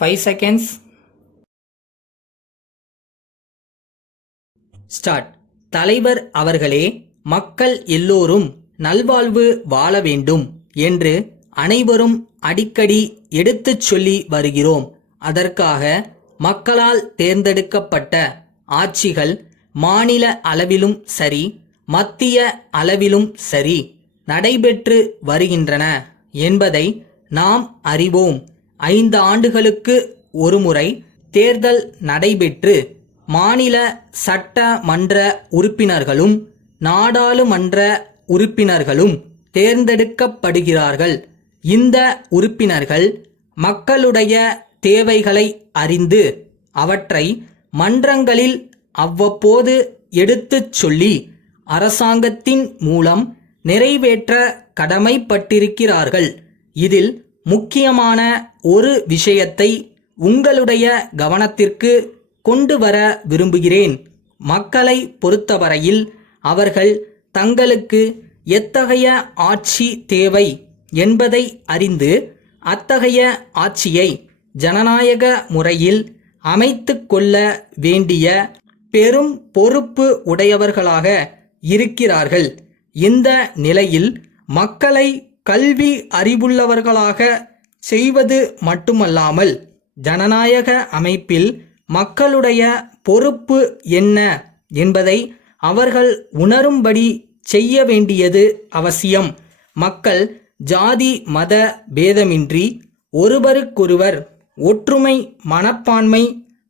5 seconds. Start. தலைவர் அவர்களே, மக்கள் எல்லோரும் நல்வாழ்வு வாழ வேண்டும் என்று அனைவரும் அடிக்கடி எடுத்துச் சொல்லி வருகிறோம். அதற்காக மக்களால் தேர்ந்தெடுக்கப்பட்ட ஆட்சிகள் மாநில அளவிலும் சரி, மத்திய அளவிலும் சரி நடைபெற்று வருகின்றன என்பதை நாம் அறிவோம். 5 ஆண்டுகளுக்கு ஒருமுறை தேர்தல் நடைபெற்று மாநில சட்டமன்ற உறுப்பினர்களும் நாடாளுமன்ற உறுப்பினர்களும் தேர்ந்தெடுக்கப்படுகிறார்கள். இந்த உறுப்பினர்கள் மக்களுடைய தேவைகளை அறிந்து அவற்றை மன்றங்களில் அவ்வப்போது எடுத்துச் சொல்லி அரசாங்கத்தின் மூலம் நிறைவேற்ற கடமைப்பட்டிருக்கிறார்கள். இதில் முக்கியமான ஒரு விஷயத்தை உங்களுடைய கவனத்திற்கு கொண்டு வர விரும்புகிறேன். மக்களை பொறுத்தவரையில் அவர்கள் தங்களுக்கு எத்தகைய ஆட்சி தேவை என்பதை அறிந்து அத்தகைய ஆட்சியை ஜனநாயக முறையில் அமைத்து கொள்ள வேண்டிய பெரும் பொறுப்பு உடையவர்களாக இருக்கிறார்கள். இந்த நிலையில் மக்களை கல்வி அறிவுள்ளவர்களாக செய்வது மட்டுமல்லாமல் ஜனநாயக அமைப்பில் மக்களுடைய பொறுப்பு என்ன என்பதை அவர்கள் உணரும்படி செய்ய வேண்டியது அவசியம். மக்கள் ஜாதி மத பேதமின்றி ஒருவருக்கொருவர் ஒற்றுமை மனப்பான்மை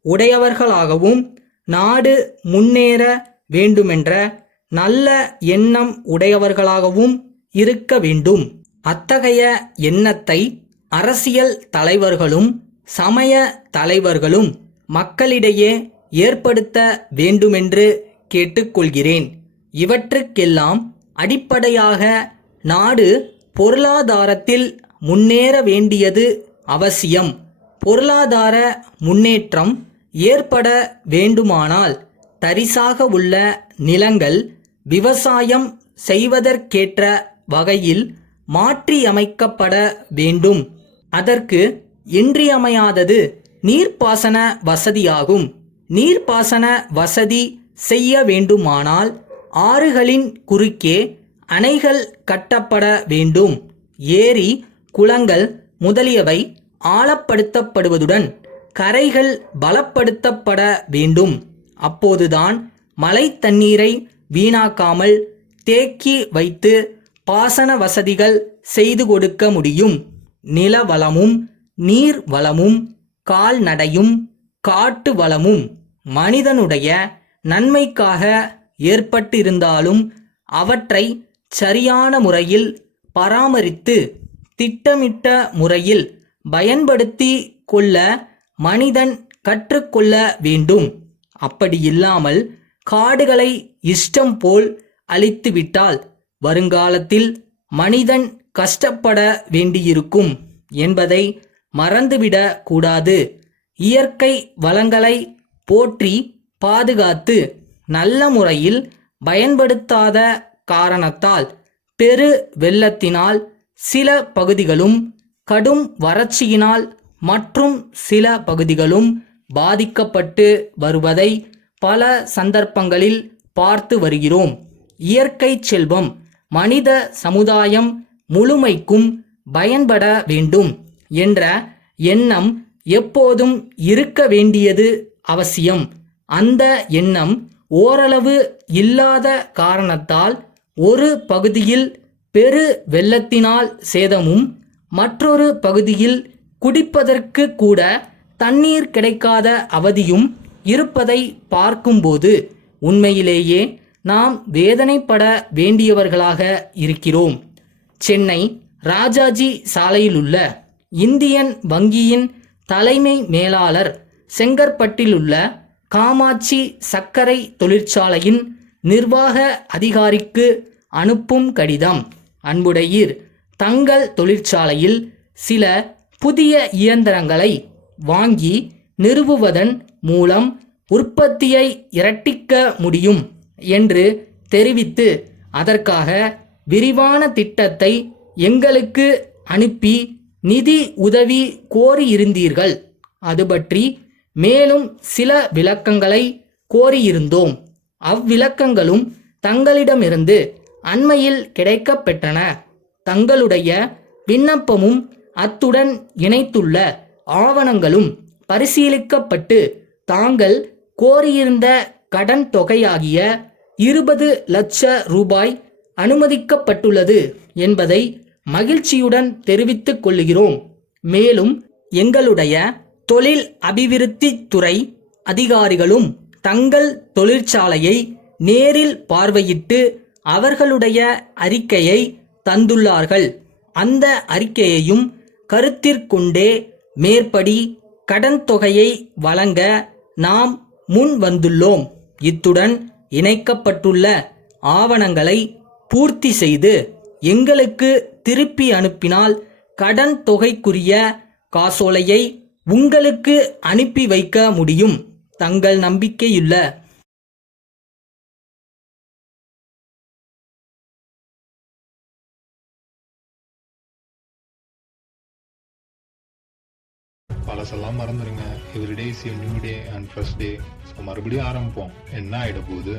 உடையவர்களாகவும் நாடு முன்னேற வேண்டுமென்ற நல்ல எண்ணம் உடையவர்களாகவும் இருக்க வேண்டும். அத்தகைய எண்ணத்தை அரசியல் தலைவர்களும் சமய தலைவர்களும் மக்களிடையே ஏற்படுத்த வேண்டுமென்று கேட்டுக்கொள்கிறேன். இவற்றுக்கெல்லாம் அடிப்படையாக நாடு பொருளாதாரத்தில் முன்னேற வேண்டியது அவசியம். பொருளாதார முன்னேற்றம் ஏற்பட வேண்டுமானால் தரிசாக உள்ள நிலங்கள் விவசாயம் செய்வதற்கேற்ற வகையில் மாற்றியமைக்கப்பட வேண்டும். அதற்கு இன்றியமையாதது நீர்ப்பாசன வசதியாகும். நீர்ப்பாசன வசதி செய்ய வேண்டுமானால் ஆறுகளின் குறுக்கே அணைகள் கட்டப்பட வேண்டும். ஏரி குளங்கள் முதலியவை ஆழப்படுத்தப்படுவதுடன் கரைகள் பலப்படுத்தப்பட வேண்டும். அப்போதுதான் மழை தண்ணீரை வீணாக்காமல் தேக்கி வைத்து பாசன வசதிகள் செய்து கொடுக்க முடியும். நில வளமும் நீர் வளமும் கால்நடையும் காட்டு வளமும் மனிதனுடைய நன்மைக்காக ஏற்பட்டிருந்தாலும் அவற்றை சரியான முறையில் பராமரித்து திட்டமிட்ட முறையில் பயன்படுத்தி கொள்ள மனிதன் கற்றுக்கொள்ள வேண்டும். அப்படியில்லாமல் காடுகளை இஷ்டம் போல் அழித்துவிட்டால் வருங்காலத்தில் மனிதன் கஷ்டப்பட வேண்டியிருக்கும் என்பதை மறந்துவிடக் கூடாது. இயற்கை வளங்களை போற்றி பாதுகாத்து நல்ல முறையில் பயன்படுத்தாத காரணத்தால் பெரு வெள்ளத்தினால் சில பகுதிகளும் கடும் வறட்சியினால் மற்றும் சில பகுதிகளும் பாதிக்கப்பட்டு வருவதை பல சந்தர்ப்பங்களில் பார்த்து வருகிறோம். இயற்கை செல்வம் மனித சமுதாயம் முழுமைக்கும் பயன்பட வேண்டும் என்ற எண்ணம் எப்போதும் இருக்க வேண்டியது அவசியம். அந்த எண்ணம் ஓரளவு இல்லாத காரணத்தால் ஒரு பகுதியில் பெரு வெள்ளத்தினால் சேதமும் மற்றொரு பகுதியில் குடிப்பதற்கு கூட தண்ணீர் கிடைக்காத அவதியும் இருப்பதை பார்க்கும்போது உண்மையிலேயே நாம் வேதனைப்பட வேண்டியவர்களாக இருக்கிறோம். சென்னை ராஜாஜி சாலையில் உள்ள இந்தியன் வங்கியின் தலைமை மேலாளர் செங்கற்பட்டிலுள்ள காமாட்சி சர்க்கரை தொழிற்சாலையின் நிர்வாக அதிகாரிக்கு அனுப்பும் கடிதம். அன்புடையீர், தங்கள் தொழிற்சாலையில் சில புதிய இயந்திரங்களை வாங்கி நிறுவுவதன் மூலம் உற்பத்தியை இரட்டிக்க முடியும் என்று தெரிவித்து அதற்காக விரிவான திட்டத்தை எங்களுக்கு அனுப்பி நிதி உதவி கோரியிருந்தீர்கள். அது பற்றி மேலும் சில விளக்கங்களை கோரியிருந்தோம். அவ்விளக்கங்களும் தங்களிடமிருந்து அண்மையில் கிடைக்கப் பெற்றன. தங்களுடைய விண்ணப்பமும் அத்துடன் இணைத்துள்ள ஆவணங்களும் பரிசீலிக்கப்பட்டு தாங்கள் கோரியிருந்த கடன் தொகையாகிய 20 லட்ச ரூபாய் அனுமதிக்கப்பட்டுள்ளது என்பதை மகிழ்ச்சியுடன் தெரிவித்துக் கொள்கிறோம். மேலும் எங்களுடைய தொழில் அபிவிருத்தி துறை அதிகாரிகளும் தங்கள் தொழிற்சாலையை நேரில் பார்வையிட்டு அவர்களுடைய அறிக்கையை தந்துள்ளார்கள். அந்த அறிக்கையையும் கருத்திற்கொண்டே மேற்படி கடன் தொகையை வழங்க நாம் முன் வந்துள்ளோம். இத்துடன் இணைக்கப்பட்டுள்ள ஆவணங்களை பூர்த்தி செய்து எங்களுக்கு திருப்பி அனுப்பினால் கடன் தொகைக்குரிய காசோலையை உங்களுக்கு அனுப்பி வைக்க முடியும். தங்கள் நம்பிக்கையுள்ள பழசெல்லாம் மறந்துடுங்க. Every day is new day and fresh day. So மறுபடியும் ஆரம்பிப்போம். என்ன ஆகிட போகுது?